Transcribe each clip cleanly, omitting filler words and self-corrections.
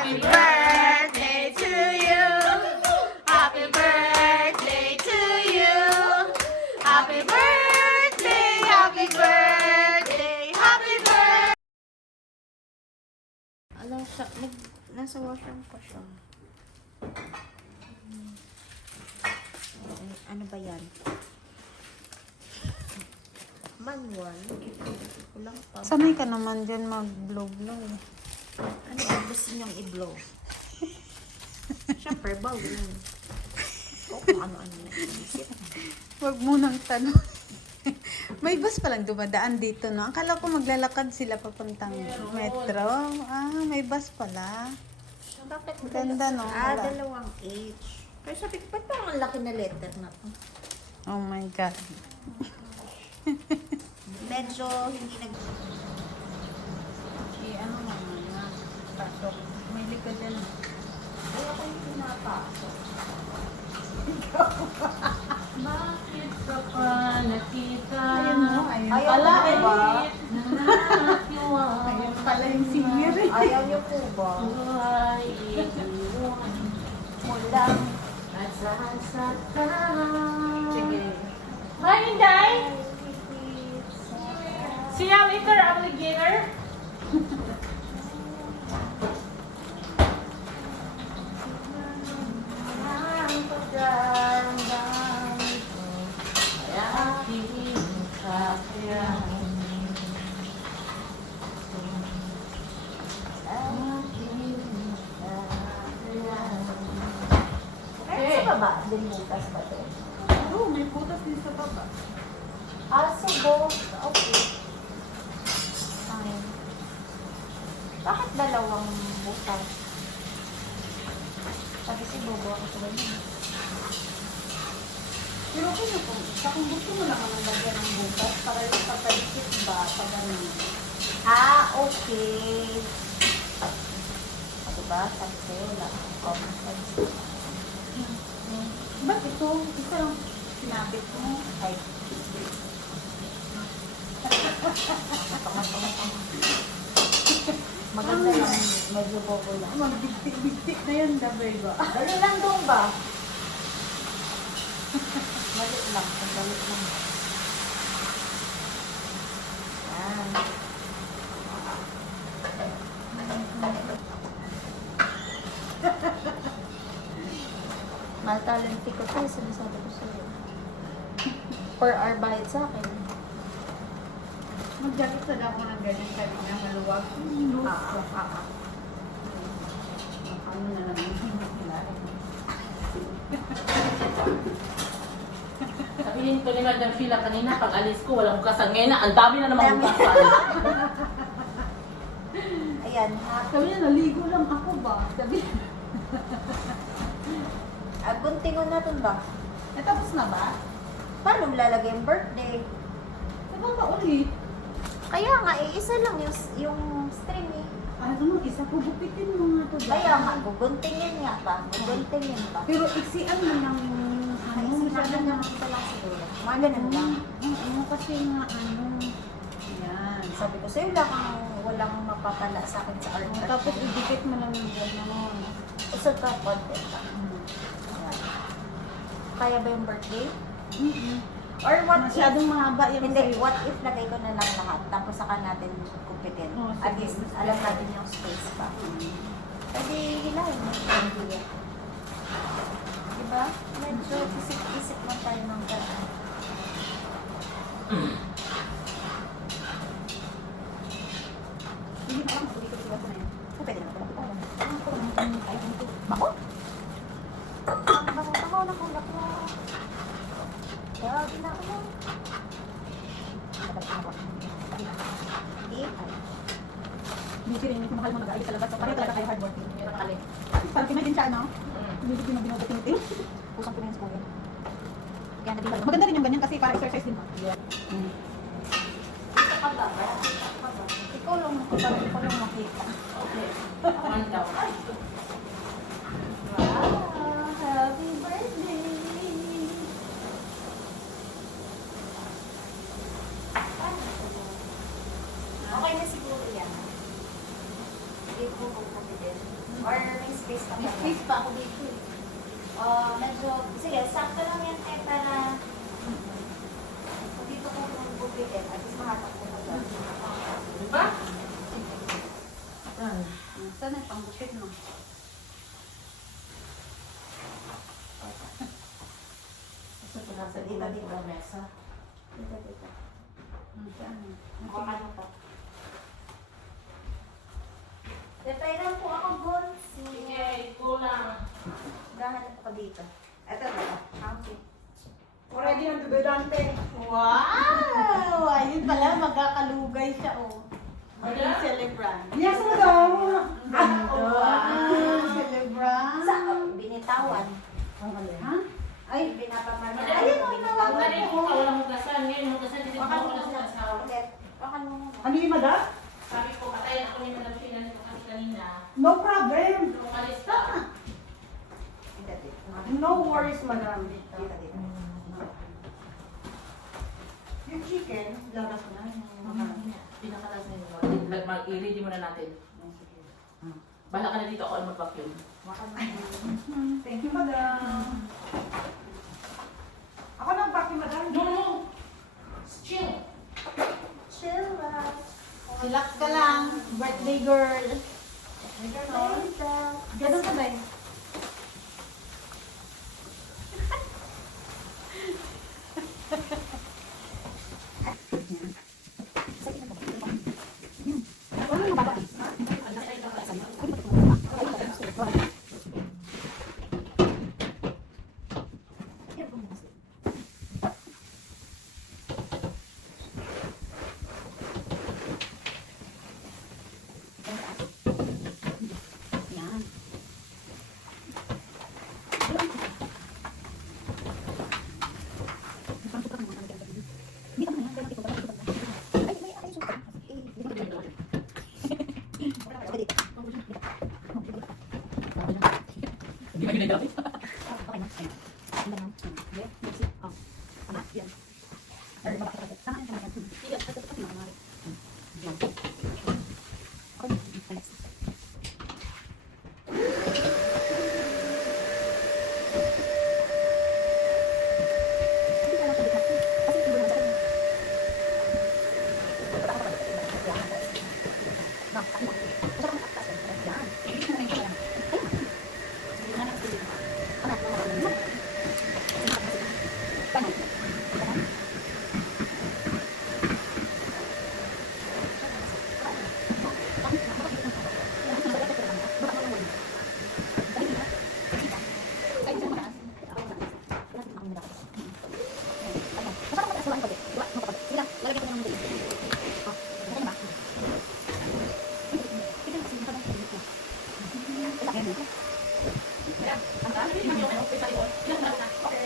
Happy birthday to you. Happy birthday to you. Happy birthday, happy birthday, happy birthday. Ano siya? Nasa washroom pa siya. Ano ba yan? Manual. Kulang pa. Sanay ka naman dyan mag-blow-blow. Ano ba gusto niyong i-blow? Siyempre, bawin. O kung ano-ano na inisip. Huwag mo nang tanong. May bus palang dumadaan dito, no? Akala ko maglalakad sila papuntang metro. Ah, may bus pala. Bakit? Ganda, no? Ah, Wala. 2 H. Pero sabi ko, ba't parang ang laki na letter na to? Oh my God. Medyo hindi nag... Ano naman na? Pasok. May likod yan. Ay, ako yung pinapasok. Bakit ka pa nakita? Ayun mo, ayun. Ayaw Pala, mo eh. ba? Ayun pala yung senior. Ayaw niyo po ba? Buhay iiwan Mulang. at sasaka. Sige. Hi, Inday! See you later, alligator! Ang pagdarandam ko Ay aking kakayanin. Ay, sa baba, din bukas ba to? Oo, may putas din sa baba. Ah, so both. Okay. Fine. Bakit dalawang bukas? Sabi si Bobo, ito ba yun? Pero kung na po, kung gusto mo naman ang lagyan ng butas, para yung papalikit ba, pag ano. Ah, okay. Diba? Sabi sa'yo, wala akong common sense. Ba't ito? Isa lang sinabit mo. Ay. Maganda lang, medyo bobo lang. Magbigtik-bigtik na yan, dabay ba? Dali lang doon ba? Malit lang, dalit lang. Yan. Maltalenti ko tayo, sinasabi ko sa'yo. Per hour bayad sa akin. Magjakit sa ako ng ganyan kanina, maluwag. Ano na naman yung kilala. Sabihin ko ni Madam Sheila kanina, pag alis ko, walang bukasan. Ngayon na, ang dami na naman bukasan. Ayan, ha? Sabi niya, naligo lang ako ba? Sabi Guntingon natin ba? tapos na ba? Paano lalagay yung birthday? Sa baba ulit. Kaya nga, isa lang yung string eh. Ano, isa ko gupitin mo nga to. Kaya nga, guguntingin nga pa. Guguntingin pa. Pero iksian mo lang yung Ay, sinabi naman ito lang siguro. Mga ganun lang. Oo, kasi nga ano. Yan. Sabi ko sa'yo, walang mapapala sa akin sa art. Tapos idikit mo lang yung gano'n. Sa top content lang. Ayan. Kaya ba yung birthday? Or what Masyadong if, mahaba yung hindi, sa'yo. what if lagay ko na lang lahat, tapos saka natin kumpitin. Oh, At sige. least, alam natin yung space pa. Pwede hilahin mo yung video. Diba? Medyo isip-isip mo tayo ng gano'n. Hindi pa lang ulit ko sila sa yun. Oh, pwede naman ito. Ay, ito. Bako? Bako na kung bako. Kaya, ginako mo. Hindi rin, hindi mahal mo nag-aayos sa labas. So, pareho talaga kayo hardworking. Meron ka rin. Parang Pinoy din siya, no? Hindi ko binubuting-ting. Pusang ko na yung school. Kaya naging Maganda rin yung ganyan kasi para exercise din pa. ikaw lang makita. Okay. One daw. Wow, happy birthday! Okay na siguro yan. Hindi ko kung kapitid. Or may space pa May ba? space pa ako dito eh. Medyo, sige, sakto lang yan eh para kung dito ko magbubitin at least mahatak ko na dyan. Diba? Saan ang panggupit mo? Gusto ko nasa ilang ng mesa. Dito, dito. Saan? Ako ano pa. Detailan po ako, Bones. Sige, kulang. Gahanap ako dito. Ito. Okay. Already ang dudante. Wow! Ayun pala, magkakalugay siya, oh. Maging Wala? celebrant. Yes, madam. Wow! Celebrant. Sa binitawan. Ha? Ay, pinapamana. Ayun, oh, nawala Dali ko. ko, walang magasan. Ngayon, magasan. Hindi ko Wakan mo wala sa muna. asawa. Ulit. Wakan mo muna. Ano yung madam? Sabi ko, patayin ako ni Madam Sheila nito kasi kanina. No problem. Lumalista. Dito, dito. No worries, madam. Dito, dito. Yung chicken, lagas ko na. Pinakalas nyo. Mag-i-ready muna natin. Bala ka na dito, ako ang mag-vacuum. Wakan mo muna. Thank you, madam. Ako nang vacuum, madam. No, no! Chill! Chill lang. Relax ka lang. Birthday girl. Later. Ganun ka ba eh?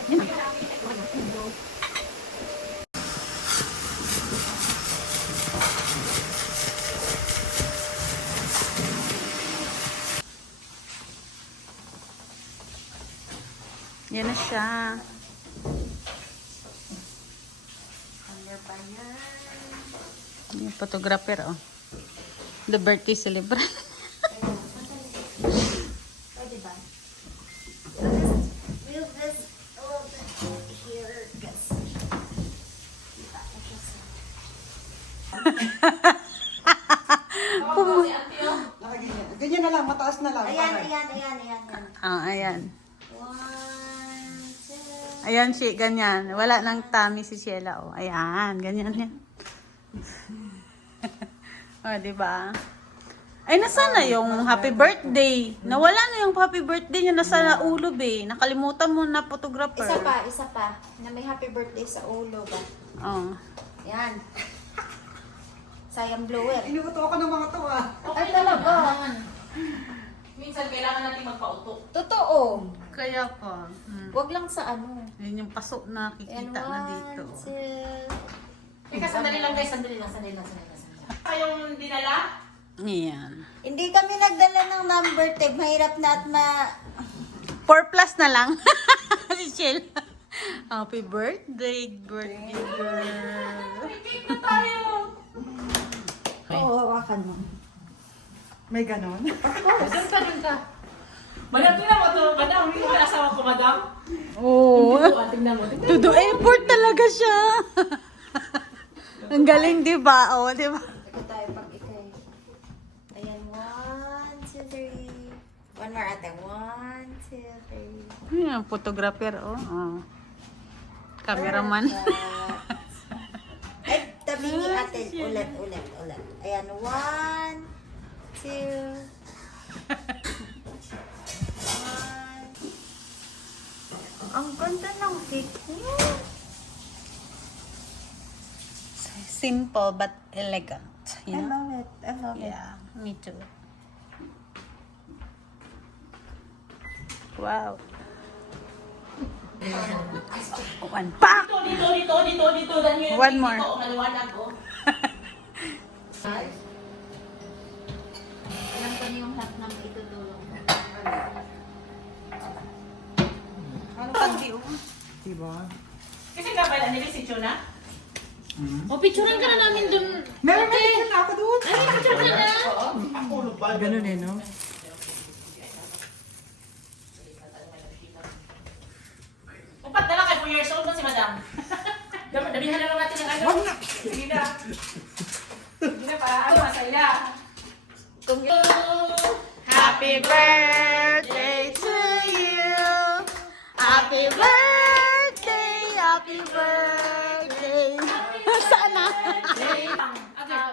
Hindi ka ginagamit. Yan na siya. Yung photographer, oh. The birthday celebrant. Pwede ba? We'll just hold it here. Yes. Nakaganyan. Ganyan na lang, mataas na lang. Ayan, Parang. ayan, ayan, ayan, ayan. Ah, ayan. 1, 2. Ayan, si ganyan. Wala nang tummy si Sheila, oh. Ayan, ganyan yan. Oh, di ba? Ay, nasa na yung happy birthday? Nawala na yung happy birthday niya. Nasa na ulob eh. Nakalimutan mo na photographer. Isa pa. Na may happy birthday sa ulo ba? Oh. Yan. Sayang blower. Inuuto ako ng mga to, ah. Ay, talaga. Minsan kailangan natin magpautok. Totoo. Kaya pa. Wag lang sa ano. Yun yung pasok na And kikita na dito. 1, 2. Teka, sandali lang guys, sandali lang. Kayong dinala? Ayan. Hindi kami nagdala ng number tag. Mahirap na at 4 plus na lang. Si Sheila. Happy birthday, birthday girl. May cake na tayo! Oo, hawakan mo. May ganon. Madam, tanong ka. Madam, tingnan mo to. Madam, hindi mo asawa ko, madam. Oo. Tingnan mo. Tingnan mo. Todo effort talaga siya. Ang galing, di ba? Oo, di ba? Ito tayo pag ikay. Ayan, 1, 2, 3. One more ate. 1, 2, 3. Yan, photographer, oh. Cameraman. Ay, tabi ni ate. Ulit. Ayan, 1, 2. Ang ganda ng cake niya. Simple but elegant. I love it. Yeah, me too. Wow. One pack! Dito. Daniel. One more. Dito, maliwanag, oh. Alam ko na yung hat na itutulong. Diba? Kasi nga pala, nilisityo na? O, picturean ka na namin dun. Meron na din ako doon. Picture ka na. Ganon eh, no? Upat na lang kay 4 years old na si madam. Dabihan na lang natin ng ano. Wag na. Sige na. Sige na, para ano, masaya. Happy birthday to you. Happy birthday, happy birthday. Sana.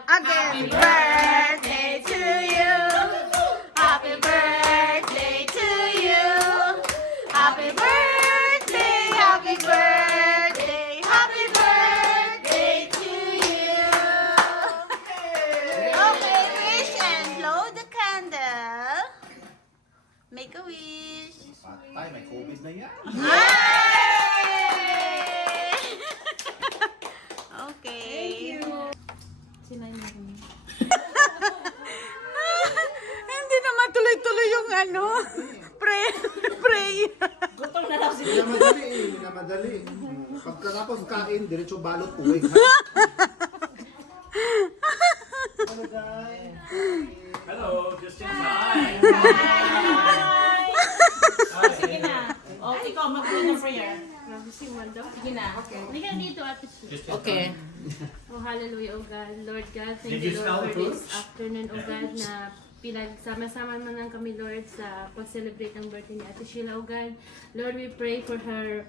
Again, birthday to you. Happy birthday to you. Happy birthday, happy birthday, happy birthday to you. Okay, wish and blow the candle. Make a wish. Patay, may COVID na yan. Okay. Sinay mo rin. Hindi naman tuloy-tuloy yung ano. Pray. Gutom na lang si Minamadali. Pagkatapos kain, diretso balot uwi. Hello, just in time. Sige na. O, ikaw, mag-do ng prayer. Grabe si Wanda. Sige na. Hindi ka dito, Ate Sue. Okay. Oh, hallelujah, oh God. Lord God, thank Did you, you smell Lord, the for food? this afternoon, oh God, na pinagsama-sama mo lang kami, Lord, sa pag-celebrate ng birthday ni Ate Sheila, oh God. Lord, we pray for her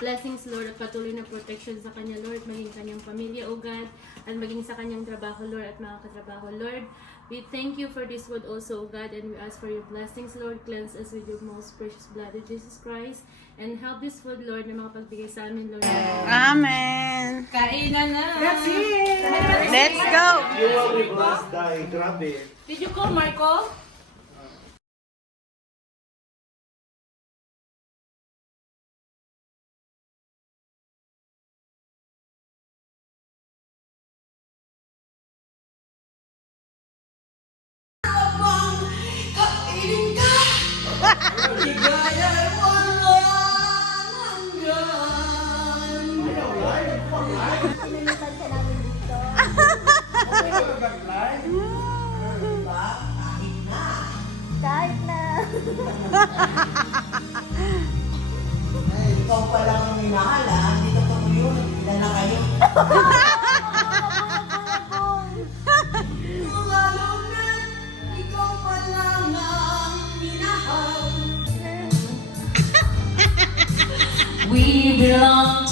blessings, Lord, at patuloy na protection sa kanya, Lord, maging kanyang pamilya, oh God, at maging sa kanyang trabaho, Lord, at mga katrabaho, Lord. We thank you for this food also, O God, and we ask for your blessings, Lord. Cleanse us with your most precious blood of Jesus Christ. And help this food, Lord, na makapagbigay sa amin, Lord. Amen. Kainan na. That's it! Let's go. You will be blessed, dahil grabe. Did you call Marco? Nililitan ka namin dito. Kahit na. Ikaw pa lang ang minahal, ha? Hindi ka pa yun. Ilan na kayo? Lalo na, ikaw pa lang ang minahal. We belong